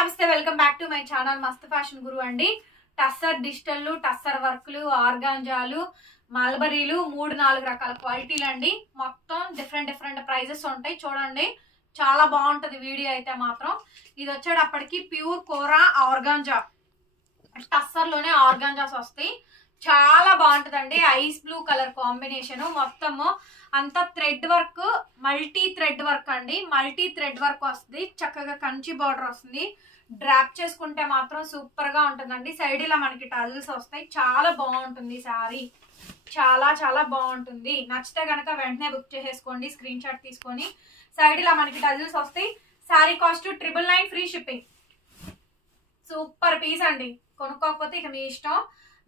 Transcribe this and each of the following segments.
నమస్తే welcome back to my channel మస్త్ fashion గురు అండి. టస్సర్ డిజిటల్ టస్సర్ వర్క్లు ఆర్గాంజాలు మల్బరీలు 3-4 రకాల క్వాలిటీలు అండి. మొత్తం డిఫరెంట్ ప్రైజెస్ ఉంటాయి. చూడండి చాలా బాగుంటది వీడియో అయితే మాత్రం. ఇది వచ్చేటప్పటికి ప్యూర్ కోరా ఆర్గాంజా, టస్సర్ లోనే ఆర్గాంజాస్ వస్తాయి. చాలా బాగుంటదండి. ఐస్ బ్లూ కలర్ కాంబినేషన్, మొత్తము అంతా thread work, multi thread work అండి. మల్టీ థ్రెడ్ వర్క్ వస్తుంది. చక్కగా కంచి బార్డర్ వస్తుంది. డ్రాప్ చేసుకుంటే మాత్రం సూపర్ గా ఉంటుందండి. సైడ్ ఇలా మనకి టజిల్స్ వస్తాయి. చాలా బాగుంటుంది సారీ, చాలా బాగుంటుంది. నచ్చితే కనుక వెంటనే బుక్ చేసేసుకోండి, స్క్రీన్ షాట్ తీసుకొని. సైడ్ ఇలా మనకి టజిల్స్ వస్తాయి. Sari cost 999 free shipping. Super piece అండి. కొనుక్కోకపోతే ఇక మీ ఇష్టం.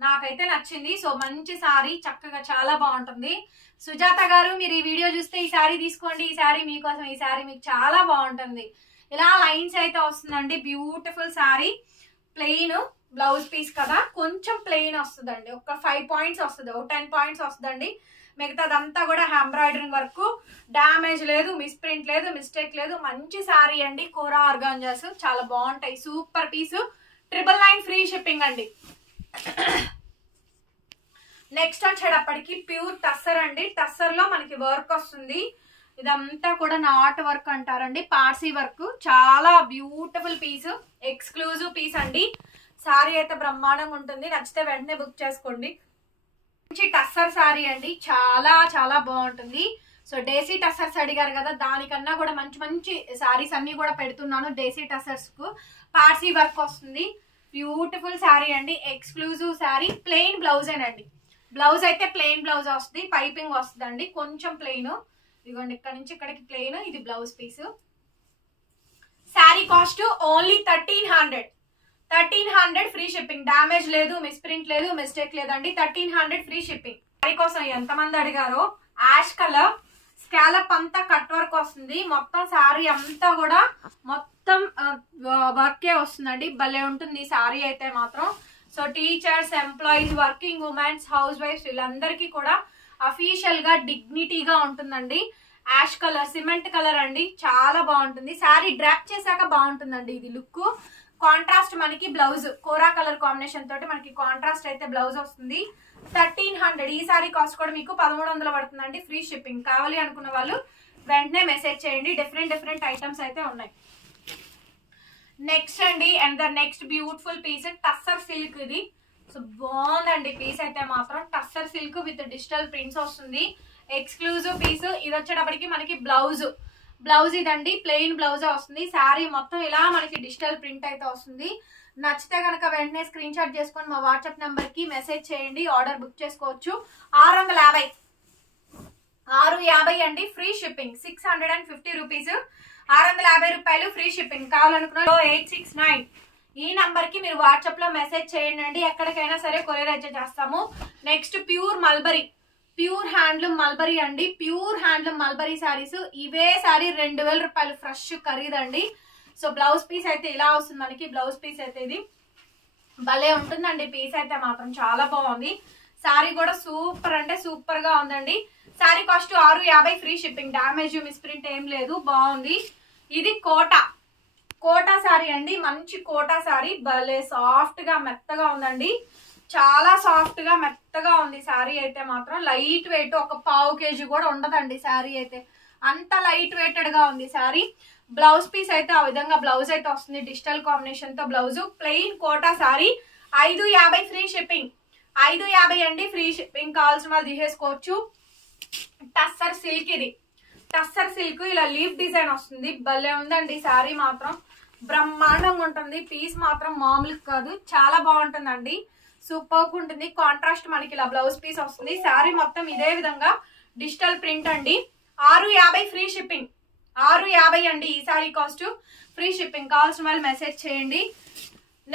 నాకైతే నచ్చింది. సో మంచి సారీ, చక్కగా చాలా బాగుంటుంది. సుజాత గారు, మీరు ఈ వీడియో చూస్తే ఈ సారీ తీసుకోండి. ఈ సారీ మీకోసం, ఈ సారీ మీకు చాలా బాగుంటుంది. ఇలా లైన్స్ అయితే వస్తుందండి. Beautiful sari. Plain blouse piece కదా, కొంచెం ప్లెయిన్ వస్తుందండి. ఒక 5 పాయింట్స్ వస్తుంది, ఒక 10 పాయింట్స్ వస్తుందండి. మిగతాదంతా కూడా ఎంబ్రాయిడరింగ్ వర్క్. డ్యామేజ్ లేదు, మిస్ప్రింట్ లేదు, మిస్టేక్ లేదు. మంచి సారీ అండి. కోరా ఆర్గాంజాస్ చాలా బాగుంటాయి. Super piece. 999 ఫ్రీ షిప్పింగ్ అండి. నెక్స్ట్ వచ్చేటప్పటికి ప్యూర్ టస్సర్ అండి. టస్సర్ లో మనకి వర్క్ వస్తుంది. ఇదంతా కూడా నాట్ వర్క్ అంటారండి, పార్సీ వర్క్. చాలా బ్యూటిఫుల్ పీస్, ఎక్స్క్లూజివ్ పీస్ అండి. సారీ అయితే బ్రహ్మాండంగా ఉంటుంది. నచ్చితే వెంటనే బుక్ చేసుకోండి. మంచి టస్సర్ సారీ అండి. చాలా బాగుంటుంది. సో డేసీ టస్సర్స్ అడిగారు కదా, దానికన్నా కూడా మంచి సారీస్ అన్ని కూడా పెడుతున్నాను. డేసీ టస్సర్స్ కు పార్సీ వర్క్ వస్తుంది. బ్యూటిఫుల్ శారీ అండి. ఎక్స్క్లూజివ్ శారీ. ప్లెయిన్ బ్లౌజేనండి. బ్లౌజ్ అయితే ప్లెయిన్ బ్లౌజ్ వస్తుంది. పైపింగ్ వస్తుంది అండి, కొంచెం ప్లెయిన్. ఇదిగోండి, ఇక్కడ నుంచి ఇక్కడికి ప్లెయిన్. ఇది blouse piece. Sari cost only 1300 free shipping. Damage లేదు, మిస్ప్రింట్ లేదు, మిస్టేక్ లేదండి. 1300 ఫ్రీ షిప్పింగ్. శారీ కోసం ఎంతమంది అడిగారో, యాష్ కలర్ స్కాలప్ అంతా కట్ వర్క్ వస్తుంది. మొత్తం శారీ అంతా కూడా మొత్తం వర్కే వస్తుందండి. భలే ఉంటుంది శారీ అయితే మాత్రం. So teachers, employees, working womens, హౌస్ వైఫ్స్ వీళ్ళందరికీ కూడా అఫీషియల్ గా డిగ్నిటీగా ఉంటుందండి. యాష్ కలర్, సిమెంట్ కలర్ అండి. చాలా బాగుంటుంది. శారీ డ్రాప్ చేశాక బాగుంటుందండి ఇది లుక్. కాంట్రాస్ట్ మనకి బ్లౌజ్ కోరా కలర్ కాంబినేషన్ తోటి మనకి కాంట్రాస్ట్ అయితే బ్లౌజ్ వస్తుంది. 1300. ఈ సారీ కాస్ట్ కూడా మీకు 1300 పడుతుందండి. Free shipping. కావాలి అనుకున్న వాళ్ళు వెంటనే మెసేజ్ చేయండి. డిఫరెంట్ ఐటమ్స్ అయితే ఉన్నాయి. నెక్స్ట్ అండి, and the next beautiful piece tussar silk. ఇది సో బాగుందండి పీస్ అయితే మాత్రం. Tussar silk with digital prints వస్తుంది. Exclusive piece. ఇది వచ్చేటప్పటికి మనకి బ్లౌజ్ ఇదండి. ప్లెయిన్ బ్లౌజ్ వస్తుంది. శారీ మొత్తం ఇలా మనకి డిజిటల్ ప్రింట్ అయితే వస్తుంది. నచ్చితే కనుక వెంటనే స్క్రీన్ షాట్ చేసుకొని మా వాట్సాప్ నెంబర్ కి మెసేజ్ చేయండి. ఆర్డర్ బుక్ చేసుకోవచ్చు. 650 అండి. Free shipping. 650 రూపీస్. 650 రూపాయలు ఫ్రీ షిప్పింగ్. కావాలనుకున్న 869 ఈ నంబర్ కి మీరు వాట్సాప్ లో మెసేజ్ చేయండి. ఎక్కడికైనా సరే కొరియర్ అయితే చేస్తాము. Next pure mulberry, pure handloom mulberry అండి. Pure handloom mulberry saris. ఇవే శారీ 2000 రూపాయలు ఫ్రెష్ ఖరీదండి. సో బ్లౌజ్ పీస్ అయితే ఇలా వస్తుంది మనకి. బ్లౌజ్ పీస్ అయితే ఇది భలే ఉంటుందండి. పీస్ అయితే మాత్రం చాలా బాగుంది. శారీ కూడా సూపర్ అంటే సూపర్ గా ఉందండి. Sari cost 650 free shipping. Damage, misprint ఏం లేదు. బాగుంది. ఇది కోటా శారీ అండి. మంచి కోటా శారీ. భలే సాఫ్ట్ గా మెత్తగా ఉందండి. చాలా సాఫ్ట్ గా మెత్తగా ఉంది శారీ అయితే మాత్రం. లైట్ వెయిట్, ఒక 1/2 kg కూడా ఉండదండి శారీ అయితే. అంత లైట్ వెయిటెడ్ గా ఉంది శారీ. బ్లౌజ్ పీస్ అయితే ఆ విధంగా బ్లౌజ్ అయితే వస్తుంది. డిజిటల్ కాంబినేషన్ తో blouse. Plain Kota sari. 550 free shipping. 550 అండి. Free shipping. కావాల్సిన వాళ్ళు తీసేసుకోవచ్చు. టస్సర్ సిల్క్. ఇది టస్సర్ సిల్క్. ఇలా లీఫ్ డిజైన్ వస్తుంది. భలే ఉందండి శారీ మాత్రం. బ్రహ్మాండంగా ఉంటుంది. పీస్ మాత్రం మామూలు కాదు, చాలా బాగుంటుందండి. సూపర్ ఉంటుంది. కాంట్రాస్ట్ మనకి ఇలా బ్లౌజ్ పీస్ వస్తుంది. శారీ మొత్తం ఇదే విధంగా డిజిటల్ ప్రింట్ అండి. 650 ఫ్రీ షిప్పింగ్. 650 అండి ఈ శారీ కాస్ట్. Free shipping. కావాల్సిన వాళ్ళు మెసేజ్ చేయండి.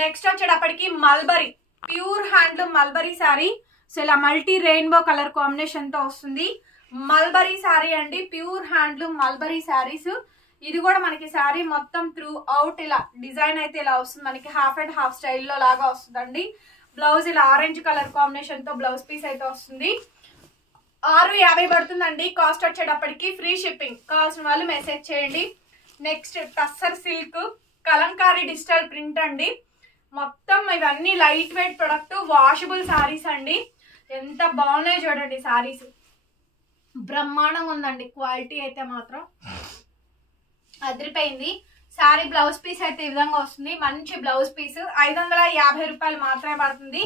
నెక్స్ట్ వచ్చేటప్పటికి mulberry, pure handloom mulberry sari. So ఇలా మల్టీ రెయిన్బో కలర్ కాంబినేషన్ తో వస్తుంది. మల్బరీ శారీ అండి. Pure handloom mulberry saris. ఇది కూడా మనకి శారీ మొత్తం త్రూ అవుట్ ఇలా డిజైన్ అయితే ఇలా వస్తుంది మనకి. హాఫ్ అండ్ హాఫ్ స్టైల్లో లాగా వస్తుందండి. బ్లౌజ్ ఇలా ఆరెంజ్ కలర్ కాంబినేషన్ తో బ్లౌజ్ పీస్ అయితే వస్తుంది. 650 పడుతుందండి. కాస్ట్ వచ్చేటప్పటికి ఫ్రీ షిప్పింగ్. కావాల్సిన వాళ్ళు మెసేజ్ చేయండి. Next tussar silk Kalamkari digital print అండి. మొత్తం ఇవన్నీ light weight product, washable saris అండి. ఎంత బాగున్నాయి చూడండి సారీస్, బ్రహ్మాండంగా ఉందండి. క్వాలిటీ అయితే మాత్రం అదిరిపోయింది. సారీ బ్లౌజ్ పీస్ అయితే ఈ విధంగా వస్తుంది. మంచి బ్లౌజ్ పీస్ 550 రూపాయలు మాత్రమే పడుతుంది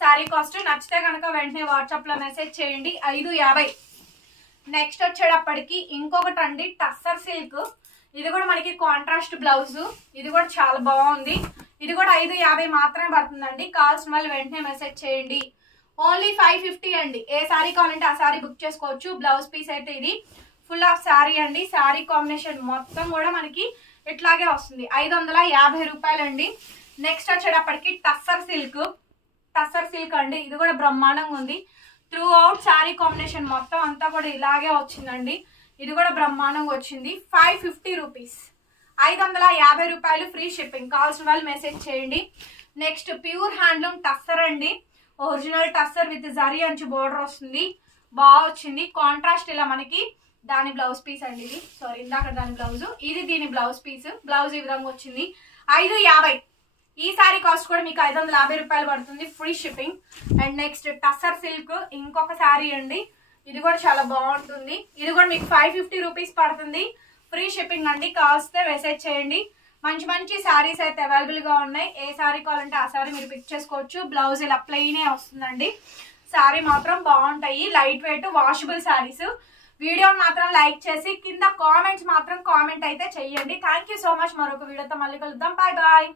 సారీ కాస్ట్. నచ్చితే కనుక వెంటనే వాట్సాప్ లో మెసేజ్ చేయండి. 550. నెక్స్ట్ వచ్చేటప్పటికి ఇంకొకటి అండి, టస్సర్ సిల్క్. ఇది కూడా మనకి కాంట్రాస్ట్ బ్లౌజ్. ఇది కూడా చాలా బాగుంది. ఇది కూడా 550 మాత్రమే పడుతుందండి. కావాల్సిన వాళ్ళు వెంటనే మెసేజ్ చేయండి. ఓన్లీ 550 అండి. ఏ సారీ కావాలంటే ఆ సారీ బుక్ చేసుకోవచ్చు. బ్లౌజ్ పీస్ అయితే ఇది ఫుల్ ఆఫ్ సారీ అండి. సారీ కాంబినేషన్ మొత్తం కూడా మనకి ఇట్లాగే వస్తుంది. 550 రూపాయలు అండి. నెక్స్ట్ వచ్చేటప్పటికి టస్సర్ సిల్క్. టస్సర్ సిల్క్ అండి. ఇది కూడా బ్రహ్మాండంగా ఉంది. త్రూ అవుట్ సారీ కాంబినేషన్ మొత్తం అంతా కూడా ఇలాగే వచ్చిందండి. ఇది కూడా బ్రహ్మాండంగా వచ్చింది. 550 రూపీస్, 550 రూపాయలు ఫ్రీ షిప్పింగ్. కావాల్సిన వాళ్ళు మెసేజ్ చేయండి. నెక్స్ట్ ప్యూర్ హ్యాండ్లూమ్ టస్సర్ అండి. ఒరిజినల్ టస్సర్ విత్ జరీ అంచు బోర్డర్ వస్తుంది. బాగా వచ్చింది. కాంట్రాస్ట్ ఇలా మనకి దాని బ్లౌజ్ పీస్ అండి. ఇది సారీ ఇందాక దాని బ్లౌజ్, ఇది దీని బ్లౌజ్ పీస్. బ్లౌజ్ ఈ విధంగా వచ్చింది. 550. ఈ సారీ కాస్ట్ కూడా మీకు 550 రూపాయలు పడుతుంది free shipping. And next tussar silk ఇంకొక సారీ అండి. ఇది కూడా చాలా బాగుంటుంది. ఇది కూడా మీకు 550 రూపీస్ పడుతుంది ఫ్రీ షిప్పింగ్ అండి. కావస్తే మెసేజ్ చేయండి. మంచి మంచి సారీస్ అయితే అవైలబుల్ గా ఉన్నాయి. ఏ సారీ కావాలంటే ఆ సారీ మీరు పిక్ చేసుకోవచ్చు. బ్లౌజ్ ఇలా ప్లెయినే వస్తుందండి. సారీ మాత్రం బాగుంటాయి. Light weight washable saris. Video మాత్రం లైక్ చేసి కింద కామెంట్స్ మాత్రం కామెంట్ అయితే చెయ్యండి. Thank you so much. మరొక వీడియోతో మళ్ళీ కలుద్దాం. Bye bye.